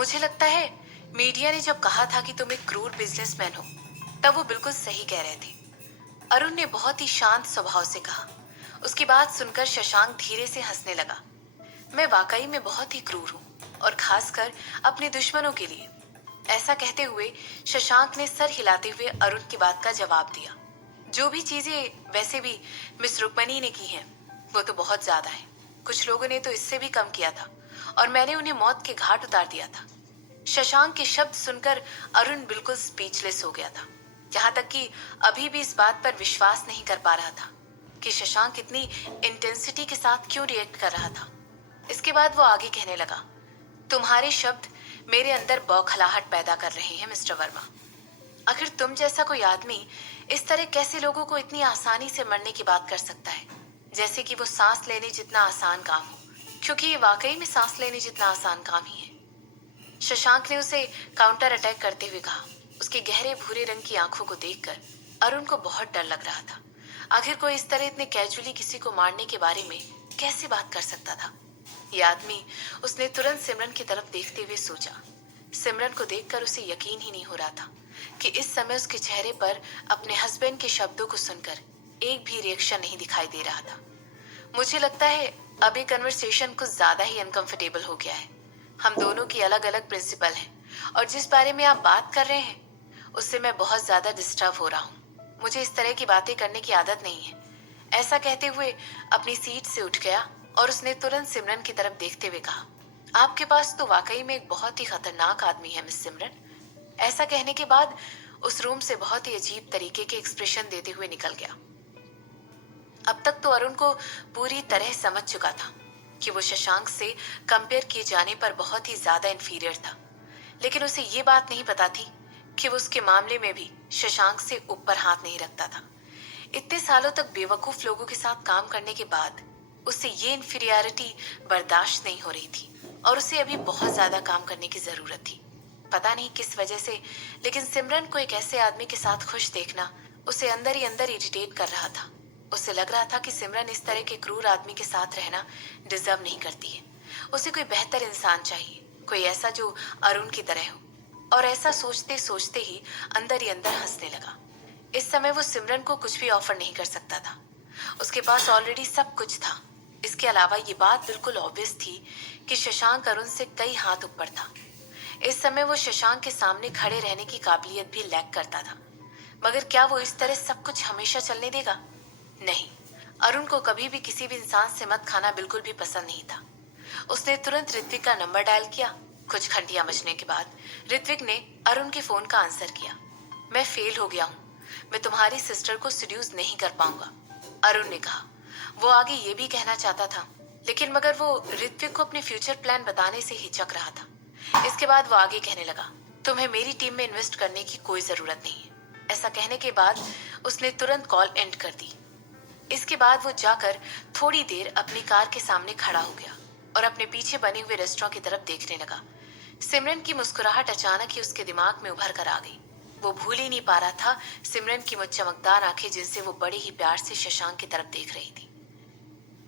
मुझे लगता है मीडिया ने जब कहा था कि तुम एक क्रूर बिजनेसमैन हो, तब वो बिल्कुल सही कह रहे थे। अरुण ने बहुत ही शांत स्वभाव से कहा। उसकी बात सुनकर शशांक धीरे से हंसने लगा। मैं वाकई में बहुत ही क्रूर हूँ, और खासकर अपने दुश्मनों के लिए। ऐसा कहते हुए शशांक ने सर हिलाते हुए अरुण की बात का जवाब दिया। जो भी चीजें वैसे भी मिस रुक्मणी ने की हैं, वो तो बहुत ज्यादा है। कुछ लोगों ने तो इससे भी कम किया था, और मैंने उन्हें मौत के घाट उतार दिया था। शशांक के शब्द सुनकर अरुण बिल्कुल स्पीचलेस हो गया था। यहाँ तक कि अभी भी इस बात पर विश्वास नहीं कर पा रहा था कि शशांक इतनी इंटेंसिटी के साथ क्यों रिएक्ट कर रहा था। इसके बाद वो आगे कहने लगा, तुम्हारे शब्द मेरे अंदर बौखलाहट पैदा कर रहे हैं मिस्टर वर्मा। आखिर तुम जैसा कोई आदमी इस तरह कैसे लोगों को इतनी आसानी से मरने की बात कर सकता है, जैसे कि वो सांस लेने जितना आसान काम हो, क्योंकि ये वाकई में सांस लेने जितना आसान काम ही है। शशांक ने उसे काउंटर अटैक करते हुए कहा। उसके गहरे भूरे रंग की आंखों को देखकर अरुण को बहुत डर लग रहा था। आखिर कोई इस तरह इतने कैजुअली किसी को मारने के बारे में कैसे बात कर सकता था। ये आदमी, उसने तुरंत सिमरन की तरफ देखते हुए सोचा। सिमरन को देखकर उसे यकीन ही नहीं हो रहा था कि इस समय उसके चेहरे पर अपने हस्बैंड के शब्दों को सुनकर एक भी रिएक्शन नहीं दिखाई दे रहा था। मुझे लगता है अब ये कन्वर्सेशन कुछ ज्यादा ही अनकंफर्टेबल हो गया है। हम दोनों की अलग अलग प्रिंसिपल हैं, और जिस बारे में आप बात कर रहे हैं उससे मैं बहुत ज्यादा डिस्टर्ब हो रहा हूँ। मुझे इस तरह की बातें करने की आदत नहीं है। ऐसा कहते हुए अपनी सीट से उठ गया और उसने तुरंत सिमरन की तरफ देखते हुए कहा, आपके पास तो वाकई में एक बहुत ही खतरनाक आदमी है मिस सिमरन। ऐसा कहने के बाद उस रूम से बहुत ही अजीब तरीके के एक्सप्रेशन देते हुए निकल गया। अब तक तो अरुण को पूरी तरह समझ चुका था कि वो शशांक से कंपेयर किए जाने पर बहुत ही ज्यादा इंफीरियर था, लेकिन उसे ये बात नहीं पता थी कि वो उसके मामले में भी शशांक से ऊपर हाथ नहीं रखता था। इतने सालों तक बेवकूफ लोगों के साथ काम करने के बाद उससे ये इंफीरियरिटी बर्दाश्त नहीं हो रही थी, और उसे अभी बहुत ज्यादा काम करने की जरूरत थी। पता नहीं किस वजह से, लेकिन सिमरन को एक ऐसे आदमी के साथ खुश देखना उसे अंदर ही अंदर इरिटेट कर रहा था। उसे लग रहा था कि सिमरन इस तरह के क्रूर आदमी के साथ रहना डिजर्व नहीं करती है। उसे कोई बेहतर इंसान चाहिए, कोई ऐसा जो अरुण की तरह हो। और ऐसा सोचते सोचते ही अंदर हंसने लगा। इस समय वो सिमरन को कुछ भी ऑफर नहीं कर सकता था। उसके पास ऑलरेडी सब कुछ था। इसके अलावा ये बात बिल्कुल ऑब्वियस थी कि शशांक अरुण से कई हाथ ऊपर था। इस समय वो शशांक के सामने खड़े रहने की काबिलियत भी लैक करता था। मगर क्या वो इस तरह सब कुछ हमेशा चलने देगा? नहीं, अरुण को कभी भी किसी भी इंसान से मत खाना बिल्कुल भी पसंद नहीं था। उसने तुरंत ऋत्विक का नंबर डायल किया। कुछ घंटियां बजने के बाद ऋत्विक ने अरुण के फोन का आंसर किया। मैं फेल हो गया हूँ, मैं तुम्हारी सिस्टर को सीड्यूस नहीं कर पाऊंगा, अरुण ने कहा। वो आगे ये भी कहना चाहता था, लेकिन मगर वो ऋत्विक को अपने फ्यूचर प्लान बताने से हिचक रहा था। इसके बाद वो आगे कहने लगा, तुम्हें मेरी टीम में इन्वेस्ट करने की कोई जरूरत नहीं है। ऐसा कहने के बाद उसने तुरंत कॉल एंड कर दी। इसके बाद वो जाकर थोड़ी देर अपनी कार के सामने खड़ा हो गया और अपने पीछे बने हुए रेस्टोरेंट की तरफ देखने लगा। सिमरन की मुस्कुराहट अचानक ही उसके दिमाग में उभर कर आ गई। वो भूल ही नहीं पा रहा था सिमरन की वो चमकदार आंखें जिनसे वो बड़े ही प्यार से शशांक की तरफ देख रही थी।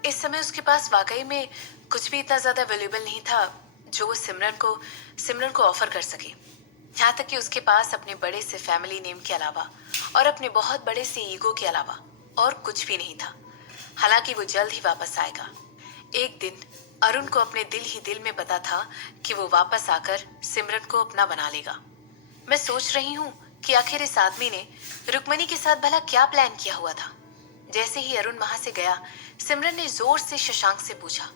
इस समय उसके पास वाकई में कुछ भी इतना ज्यादा वैल्यूएबल नहीं था जो वो सिमरन को ऑफर कर सके। यहाँ तक कि उसके पास अपने बड़े से फैमिली नेम के अलावा और अपने बहुत बड़े से ईगो के अलावा और कुछ भी नहीं था। हालांकि वो जल्द ही वापस आएगा। एक दिन अरुण को अपने दिल ही दिल में पता था कि वो वापस आकर सिमरन को अपना बना लेगा। मैं सोच रही हूँ कि आखिर इस आदमी ने रुक्मणी के साथ भला क्या प्लान किया हुआ था। जैसे ही अरुण वहां से गया, सिमरन ने जोर से शशांक से पूछा।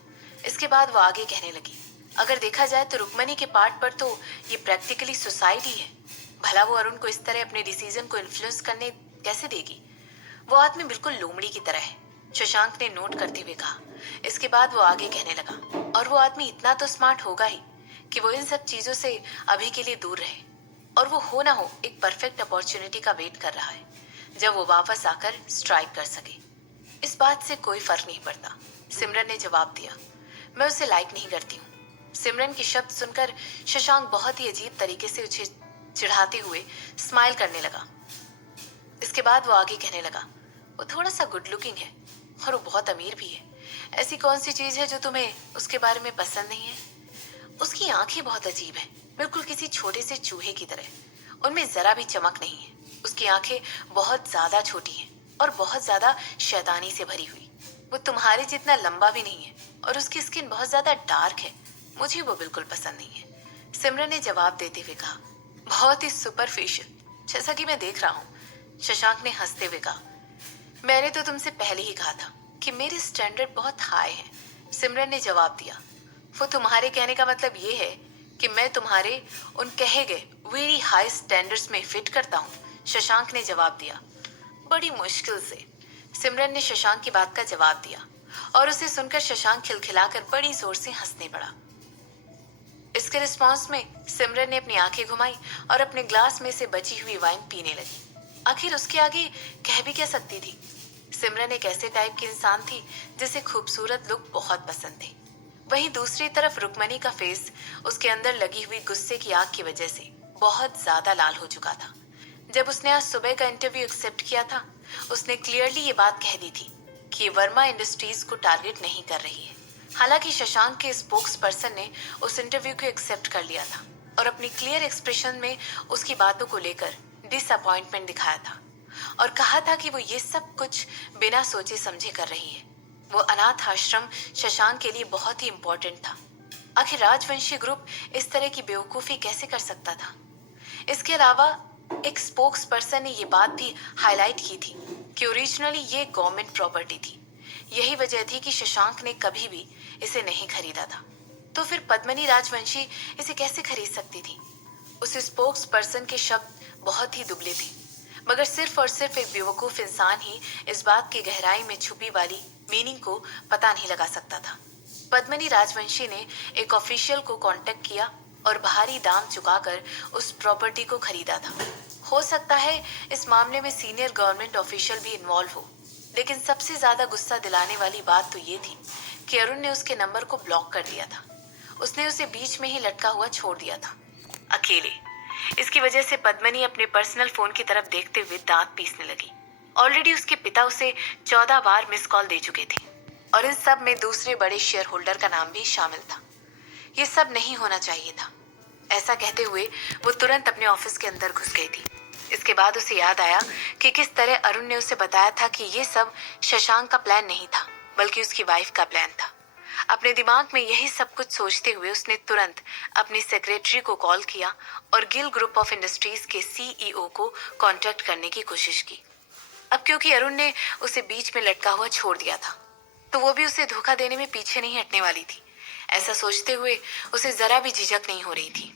इसके बाद वो आगे कहने लगी, अगर देखा जाए तो रुक्मणी के पार्ट पर तो ये प्रैक्टिकली सुसाइड ही है। भला वो अरुण को इस तरह अपने डिसीजन को इन्फ्लुएंस करने कैसे देगी? वो आदमी बिल्कुल लोमड़ी की तरह है, शशांक ने नोट करते हुए कहा। इसके बाद वो आगे कहने लगा, और वो आदमी इतना तो स्मार्ट होगा ही कि वो इन सब चीजों से अभी के लिए दूर रहे, और वो हो ना हो एक परफेक्ट अपॉर्चुनिटी का वेट कर रहा है जब वो वापस आकर स्ट्राइक कर सके। इस बात से कोई फर्क नहीं पड़ता, सिमरन ने जवाब दिया। मैं उसे लाइक नहीं करती हूँ। सिमरन के शब्द सुनकर शशांक बहुत ही अजीब तरीके से उसे चिढ़ाते हुए स्माइल करने लगा। इसके बाद वो आगे कहने लगा, वो थोड़ा सा गुड लुकिंग है और वो बहुत अमीर भी है। ऐसी कौन सी चीज है जो तुम्हें उसके बारे में पसंद नहीं है? उसकी आंखें बहुत अजीब हैं। बिल्कुल किसी छोटे से चूहे की तरह। उनमें जरा भी चमक नहीं है। उसकी आंखें बहुत ज्यादा छोटी हैं और बहुत ज्यादा शैतानी से भरी हुई। वो तुम्हारे जितना लंबा भी नहीं है और उसकी स्किन बहुत ज्यादा डार्क है। मुझे वो बिल्कुल पसंद नहीं है, सिमरन ने जवाब देते हुए कहा। बहुत ही सुपरफिशियल, जैसा कि मैं देख रहा हूँ, शशांक ने हंसते हुए कहा। मैंने तो तुमसे पहले ही कहा था कि मेरे स्टैंडर्ड बहुत हाई हैं, सिमरन ने जवाब दिया। वो तुम्हारे कहने का मतलब ये है कि मैं तुम्हारे उन कहे गए वेरी हाई स्टैंडर्ड्स में फिट करता हूँ, शशांक ने जवाब दिया। बड़ी मुश्किल से, सिमरन ने शशांक की बात का जवाब दिया और उसे सुनकर शशांक खिलखिलाकर बड़ी जोर से हंसने पड़ा। इसके रिस्पॉन्स में सिमरन ने अपनी आंखें घुमाई और अपने ग्लास में से बची हुई वाइन पीने लगी। आखिर उसके आगे कह भी क्या सकती थी। सिमरन एक ऐसे टाइप की इंसान थी जिसे खूबसूरत लोग बहुत पसंद थे। वहीं दूसरी तरफ रुक्मणी का फेस उसके अंदर लगी हुई गुस्से की आग की वजह से बहुत ज्यादा लाल हो चुका था। जब उसने आज सुबह का इंटरव्यू एक्सेप्ट किया था, उसने क्लियरली ये बात कह दी थी कि ये वर्मा इंडस्ट्रीज को टारगेट नहीं कर रही है। हालांकि शशांक के स्पोक्स पर्सन ने उस इंटरव्यू को एक्सेप्ट कर लिया था और अपनी क्लियर एक्सप्रेशन में उसकी बातों को लेकर डिसअपॉइंटमेंट दिखाया था और कहा था कि वो ये सब कुछ बिना सोचे समझे कर रही है। वो अनाथ आश्रम शशांक के लिए बहुत ही इम्पोर्टेंट था। आखिर राजवंशी ग्रुप इस तरह की बेवकूफ़ी कैसे कर सकता था। इसके अलावा एक स्पोक्स पर्सन ने ये बात भी हाईलाइट की थी कि ओरिजिनली ये गवर्नमेंट प्रॉपर्टी थी। यही वजह थी कि शशांक ने कभी भी इसे नहीं खरीदा था। तो फिर पद्मनी राजवंशी इसे कैसे खरीद सकती थी। उस स्पोक्स पर्सन के शब्द बहुत ही दुबले थे, मगर सिर्फ और सिर्फ एक बेवकूफ इंसान ही इस बात की गहराई में छुपी वाली मीनिंग को पता नहीं लगा सकता था। पद्मनी राजवंशी ने एक ऑफिशियल को कांटेक्ट किया और भारी दाम चुकाकर उस प्रॉपर्टी को खरीदा था। हो सकता है इस मामले में सीनियर गवर्नमेंट ऑफिशियल भी इन्वॉल्व हो, लेकिन सबसे ज्यादा गुस्सा दिलाने वाली बात तो ये थी कि अरुण ने उसके नंबर को ब्लॉक कर दिया था। उसने उसे बीच में ही लटका हुआ छोड़ दिया था, अकेले। इसकी वजह से पद्मनी अपने पर्सनल फोन की तरफ देखते हुए दांत पीसने लगी। ऑलरेडी उसके पिता उसे 14 बार मिस कॉल दे चुके थे और इन सब में दूसरे बड़े शेयर होल्डर का नाम भी शामिल था। ये सब नहीं होना चाहिए था। ऐसा कहते हुए वो तुरंत अपने ऑफिस के अंदर घुस गई थी। इसके बाद उसे याद आया कि किस तरह अरुण ने उसे बताया था कि ये सब शशांक का प्लान नहीं था, बल्कि उसकी वाइफ का प्लान था। अपने दिमाग में यही सब कुछ सोचते हुए उसने तुरंत अपनी सेक्रेटरी को कॉल किया और गिल ग्रुप ऑफ इंडस्ट्रीज के सीईओ को कांटेक्ट करने की कोशिश की। अब क्योंकि अरुण ने उसे बीच में लटका हुआ छोड़ दिया था, तो वो भी उसे धोखा देने में पीछे नहीं हटने वाली थी। ऐसा सोचते हुए उसे जरा भी झिझक नहीं हो रही थी।